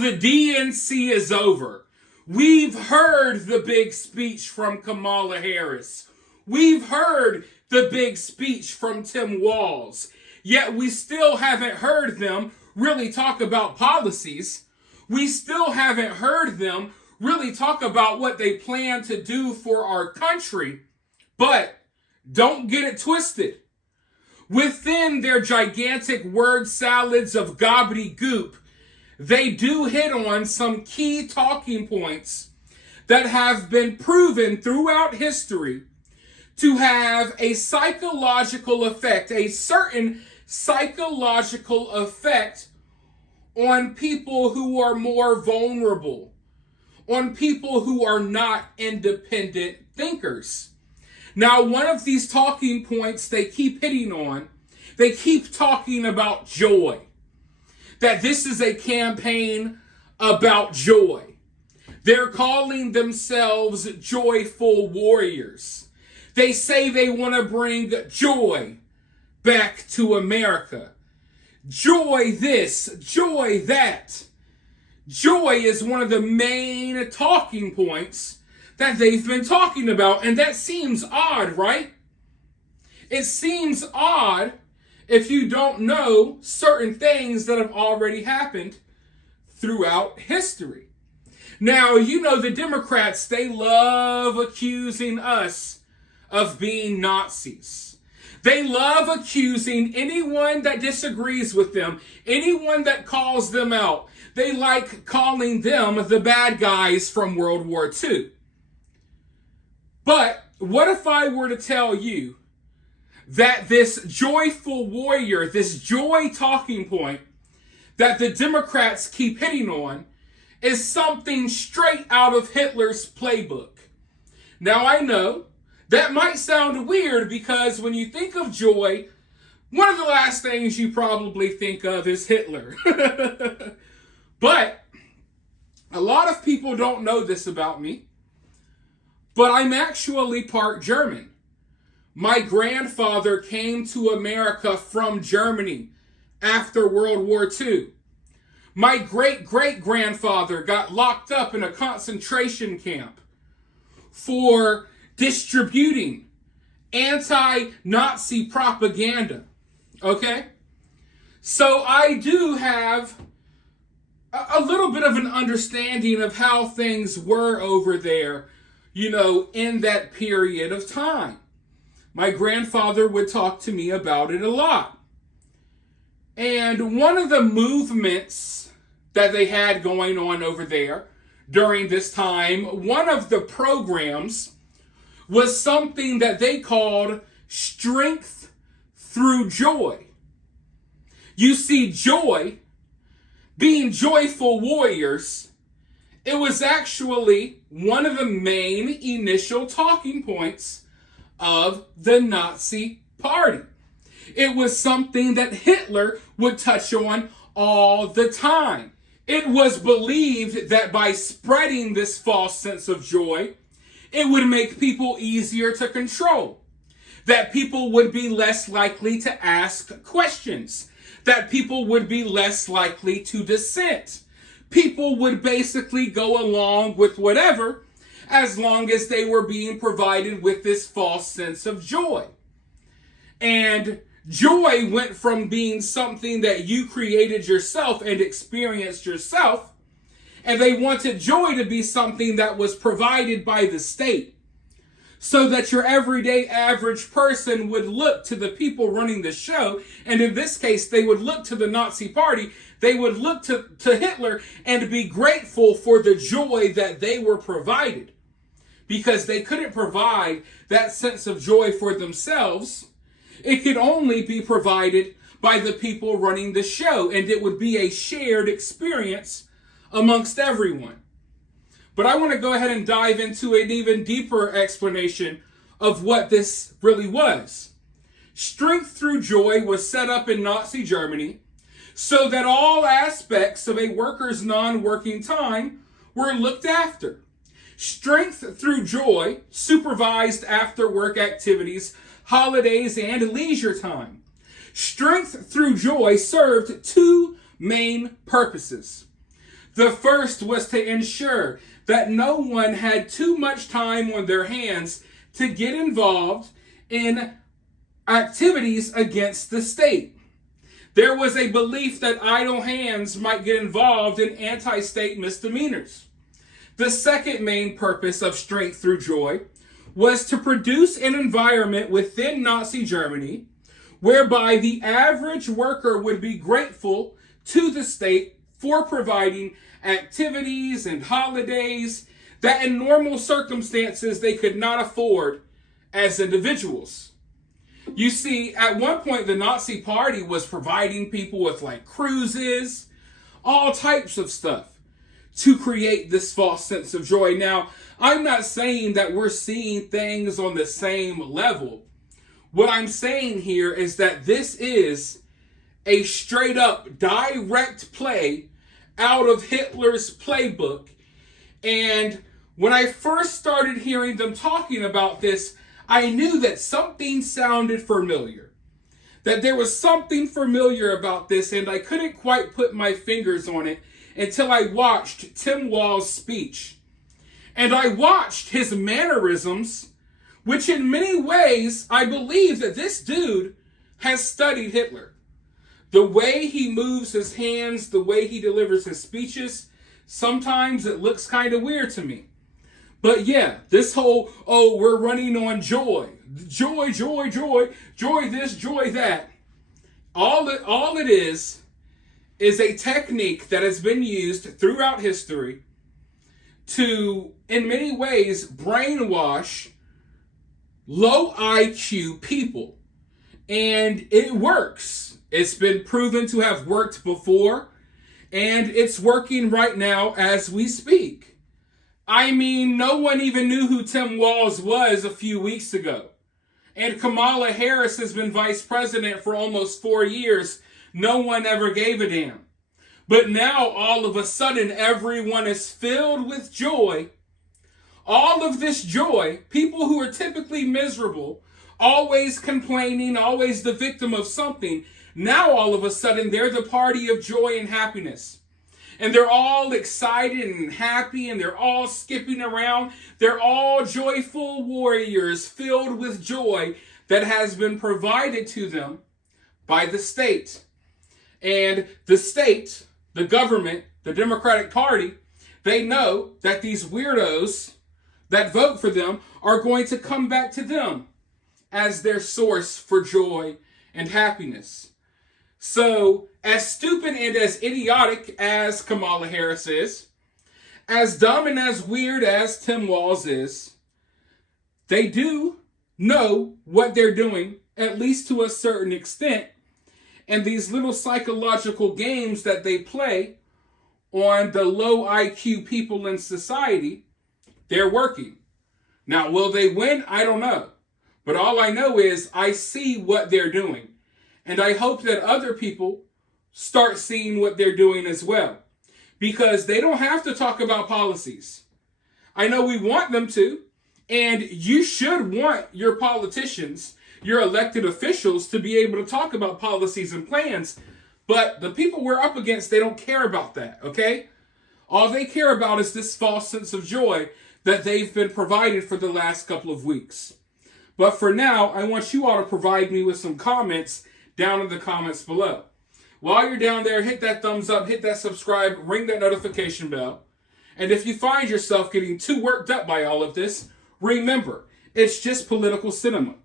the DNC is over. We've heard the big speech from Kamala Harris. We've heard the big speech from Tim Walz. Yet we still haven't heard them really talk about policies. We still haven't heard them really talk about what they plan to do for our country. But don't get it twisted. Within their gigantic word salads of gobbledygook, they do hit on some key talking points that have been proven throughout history to have a psychological effect, a certain psychological effect on people who are more vulnerable, on people who are not independent thinkers. Now, one of these talking points they keep hitting on, they keep talking about joy. That this is a campaign about joy. They're calling themselves joyful warriors. They say they want to bring joy back to America. Joy this, joy that. Joy is one of the main talking points that they've been talking about. And that seems odd, right? It seems odd if you don't know certain things that have already happened throughout history. Now, you know the Democrats, they love accusing us of being Nazis. They love accusing anyone that disagrees with them, anyone that calls them out. They like calling them the bad guys from World War II. But what if I were to tell you that this joyful warrior, this joy talking point that the Democrats keep hitting on is something straight out of Hitler's playbook? Now, I know that might sound weird because when you think of joy, one of the last things you probably think of is Hitler. But a lot of people don't know this about me, but I'm actually part German. My grandfather came to America from Germany after World War II. My great-great-grandfather got locked up in a concentration camp for distributing anti-Nazi propaganda. Okay? So I do have a little bit of an understanding of how things were over there, in that period of time. My grandfather would talk to me about it a lot. And one of the movements that they had going on over there during this time, one of the programs was something that they called Strength Through Joy. You see, joy, being joyful warriors, it was actually one of the main initial talking points of the Nazi Party. It was something that Hitler would touch on all the time. It was believed that by spreading this false sense of joy, it would make people easier to control. That people would be less likely to ask questions. That people would be less likely to dissent. People would basically go along with whatever, as long as they were being provided with this false sense of joy. And joy went from being something that you created yourself and experienced yourself, and they wanted joy to be something that was provided by the state, so that your everyday average person would look to the people running the show, and in this case, they would look to the Nazi Party, they would look to Hitler and be grateful for the joy that they were provided. Because they couldn't provide that sense of joy for themselves. It could only be provided by the people running the show, and it would be a shared experience amongst everyone. But I want to go ahead and dive into an even deeper explanation of what this really was. Strength Through Joy was set up in Nazi Germany so that all aspects of a worker's non-working time were looked after. Strength Through Joy supervised after-work activities, holidays, and leisure time. Strength Through Joy served two main purposes. The first was to ensure that no one had too much time on their hands to get involved in activities against the state. There was a belief that idle hands might get involved in anti-state misdemeanors. The second main purpose of Strength Through Joy was to produce an environment within Nazi Germany whereby the average worker would be grateful to the state for providing activities and holidays that in normal circumstances they could not afford as individuals. You see, at one point the Nazi Party was providing people with like cruises, all types of stuff to create this false sense of joy. Now, I'm not saying that we're seeing things on the same level. What I'm saying here is that this is a straight up direct play out of Hitler's playbook. And when I first started hearing them talking about this, I knew that something sounded familiar. That there was something familiar about this, and I couldn't quite put my fingers on it until I watched Tim Wall's speech. And I watched his mannerisms, which in many ways, I believe that this dude has studied Hitler. The way he moves his hands, the way he delivers his speeches, sometimes it looks kind of weird to me. But yeah, this whole, oh, we're running on joy. Joy, joy, joy, joy this, joy that. All it is a technique that has been used throughout history to, in many ways, brainwash low IQ people. And it works. It's been proven to have worked before, and it's working right now as we speak. I mean, no one even knew who Tim Walz was a few weeks ago. And Kamala Harris has been vice president for almost 4 years. No one ever gave a damn. But now, all of a sudden, everyone is filled with joy. All of this joy, people who are typically miserable, always complaining, always the victim of something, now all of a sudden, they're the party of joy and happiness. And they're all excited and happy, and they're all skipping around. They're all joyful warriors filled with joy that has been provided to them by the state. And the state, the government, the Democratic Party, they know that these weirdos that vote for them are going to come back to them as their source for joy and happiness. So, as stupid and as idiotic as Kamala Harris is, as dumb and as weird as Tim Walz is, they do know what they're doing, at least to a certain extent. And these little psychological games that they play on the low IQ people in society, they're working. Now, will they win? I don't know. But all I know is I see what they're doing. And I hope that other people start seeing what they're doing as well. Because they don't have to talk about policies. I know we want them to. And you should want your politicians, your elected officials, to be able to talk about policies and plans. But the people we're up against, they don't care about that, okay? All they care about is this false sense of joy that they've been provided for the last couple of weeks. But for now, I want you all to provide me with some comments down in the comments below. While you're down there, hit that thumbs up, hit that subscribe, ring that notification bell. And if you find yourself getting too worked up by all of this, remember, it's just political cinema.